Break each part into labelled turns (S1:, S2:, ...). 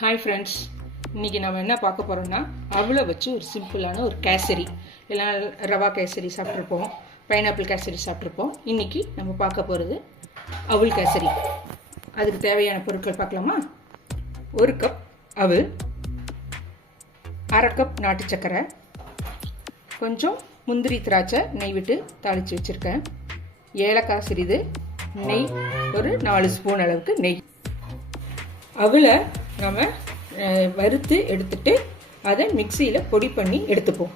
S1: Hi friends இன்றைக்கி நம்ம என்ன பார்க்க போகிறோம்னா அவளை வச்சு ஒரு சிம்பிளான ஒரு கேசரி. இல்லைனா ரவா கேசரி சாப்பிட்ருப்போம் பைனாப்பிள் கேசரி சாப்பிட்ருப்போம் இன்றைக்கி நம்ம பார்க்க போகிறது அவுள் கேசரி. அதுக்கு தேவையான பொருட்கள் பார்க்கலாமா? ஒரு கப் அவு அரை கப் நாட்டு சக்கரை கொஞ்சம் முந்திரி திராட்சை நெய் விட்டு தாளித்து வச்சுருக்கேன். ஏலக்காய் சிறிது நெய் ஒரு நாலு ஸ்பூன் அளவுக்கு நெய். அவளை நம்ம வறுத்து எடுத்துட்டு அதை மிக்சியில் பொடி பண்ணி எடுத்துப்போம்.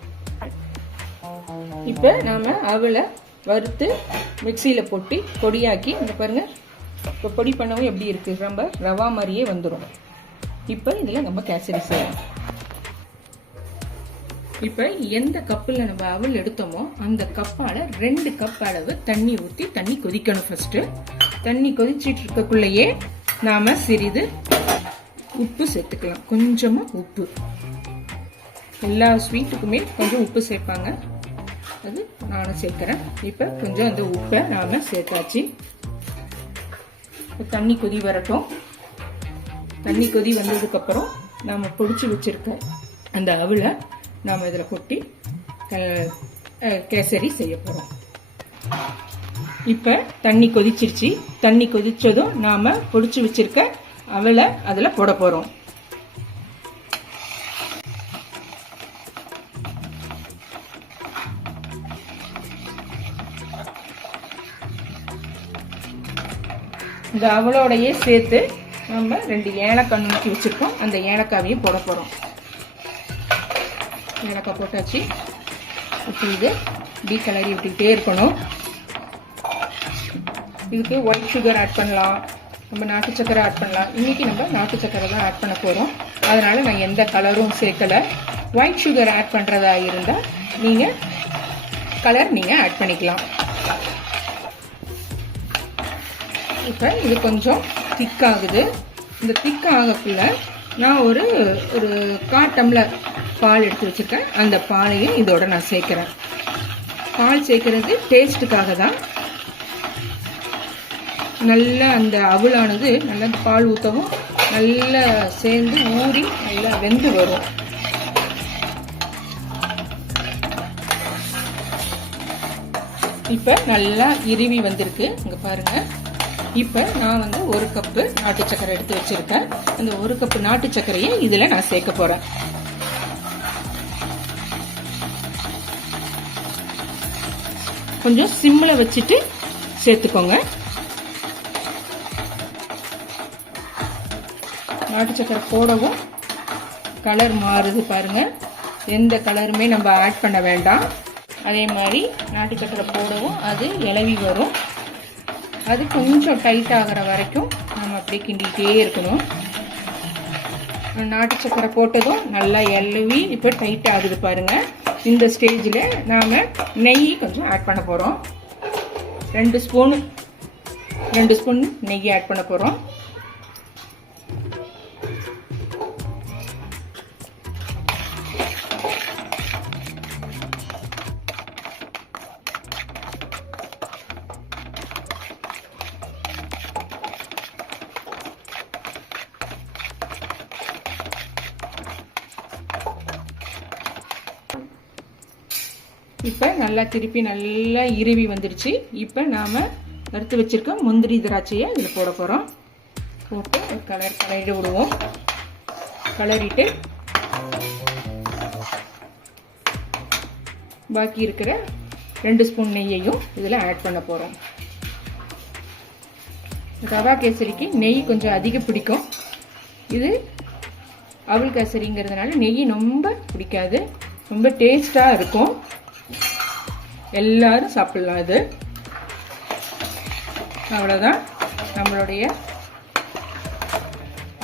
S1: இப்போ நாம் அவளை வறுத்து மிக்சியில் போட்டு பொடியாக்கி இந்த பாருங்க இப்போ பொடி பண்ணவும் எப்படி இருக்குது ரொம்ப ரவா மாதிரியே வந்துடும் இப்போ இதில் நம்ம கேசரி செய்யலாம். இப்போ எந்த கப்பில் நம்ம அவள் எடுத்தோமோ அந்த கப்பால் ரெண்டு கப் அளவு தண்ணி ஊற்றி தண்ணி கொதிக்கணும் ஃபஸ்ட்டு தண்ணி கொதிச்சிட்டு இருக்கக்குள்ளேயே நாம் சிறிது உப்பு சேர்த்துக்கலாம். கொஞ்சமாக உப்பு. எல்லா ஸ்வீட்டுக்குமே கொஞ்சம் உப்பு சேர்ப்பாங்க. அது நானும் சேர்க்குறேன். இப்போ கொஞ்சம் அந்த உப்பை நாம் சேர்த்தாச்சு. இப்போ தண்ணி கொதி வரட்டும். தண்ணி கொதி வந்ததுக்கப்புறம் நாம் பொடிச்சு வச்சிருக்க அந்த அவளை நாம் இதில் கொட்டி அஹ் கேசரி செய்ய போகிறோம் இப்போ தண்ணி கொதிச்சிருச்சு. தண்ணி கொதித்ததும் நாம் பொடிச்சு வச்சிருக்க அவளை அதில் போட போகிறோம் இந்த அவளோடையே சேர்த்து நம்ம ரெண்டு ஏலக்காய் நுணுக்கி வச்சுருக்கோம். அந்த ஏலக்காவையும் போட போகிறோம் ஏலக்காய் போட்டாச்சு. இப்போ இது டீ கலரி விட்டுக்கிட்டே இருக்கணும். இதுக்கு ஒயிட் சுகர் ஆட் பண்ணலாம். நம்ம நாட்டு சக்கரை ஆட் பண்ணலாம். இன்றைக்கி நம்ம நாட்டு சக்கரை தான் ஆட் பண்ண போகிறோம் அதனால் நான் எந்த கலரும் சேர்க்கலை. ஒயிட் சுகர் ஆட் பண்ணுறதா இருந்தால் நீங்கள் கலர் நீங்கள் ஆட் பண்ணிக்கலாம். இப்போ இது கொஞ்சம் திக்காகுது இந்த திக் ஆகக்குள்ள நான் ஒரு ஒரு கால் டம்ளர் பால் எடுத்து வச்சுருக்கேன். அந்த பாலையும் இதோட நான் சேர்க்குறேன். பால் சேர்க்கறது டேஸ்ட்டுக்காக தான். நல்லா அந்த அவலானது நல்லா பால் ஊற்றவும் நல்லா சேர்ந்து ஊறி நல்லா வெந்து வரும். இப்போ நல்லா இறுவி வந்திருக்கு. இங்கே பாருங்கள் இப்போ நான் வந்து ஒரு கப்பு நாட்டு சக்கரை எடுத்து வச்சுருக்கேன். அந்த ஒரு கப்பு நாட்டு சர்க்கரையை இதில் நான் சேர்க்க போகிறேன் கொஞ்சம் சிம்மில் வச்சுட்டு சேர்த்துக்கோங்க. நாட்டு சக்கரை போடவும் கலர் மாறுது பாருங்க. எந்த கலருமே நம்ம ஆட் பண்ண வேண்டாம். அதே மாதிரி நாட்டு சக்கரை போடவும் அது இலவி வரும். அது கொஞ்சம் டைட் ஆகிற வரைக்கும் நம்ம அப்படியே கிண்டிகிட்டே இருக்கணும். நாட்டு சக்கரை போட்டதும் நல்லா எல்லவி இப்போ டைட் ஆகுது பாருங்க. இந்த ஸ்டேஜில் நாம் நெய் கொஞ்சம் ஆட் பண்ண போகிறோம் ரெண்டு ஸ்பூன் ரெண்டு ஸ்பூன் நெய் ஆட் பண்ண போகிறோம் இப்போ நல்லா திருப்பி நல்லா இருவி வந்துடுச்சு இப்போ நாம் வறுத்து வச்சுருக்க முந்திரி திராட்சையை இதில் போட போகிறோம் போட்டு ஒரு கலர் கலரிட்டு விடுவோம். கலரிட்டு பாக்கி இருக்கிற ரெண்டு ஸ்பூன் நெய்யையும் இதில் ஆட் பண்ண போகிறோம் ரவா கேசரிக்கு நெய் கொஞ்சம் அதிகம் பிடிக்கும். இது அவல் கேசரிங்கிறதுனால நெய் ரொம்ப பிடிக்காது. ரொம்ப டேஸ்டாக இருக்கும். எல்லாரும் சாப்பிடலாம் இது. அவ்வளோதான் நம்மளுடைய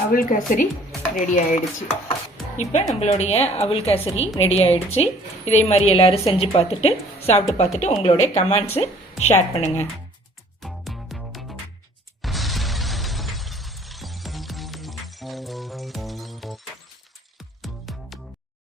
S1: அவல் கேசரி ரெடி ஆயிடுச்சு. இப்போ நம்மளுடைய அவல் கேசரி ரெடி ஆயிடுச்சு. இதே மாதிரி எல்லாரும் செஞ்சு பார்த்துட்டு சாப்பிட்டு பார்த்துட்டு உங்களுடைய கமெண்ட்ஸு ஷேர் பண்ணுங்கள்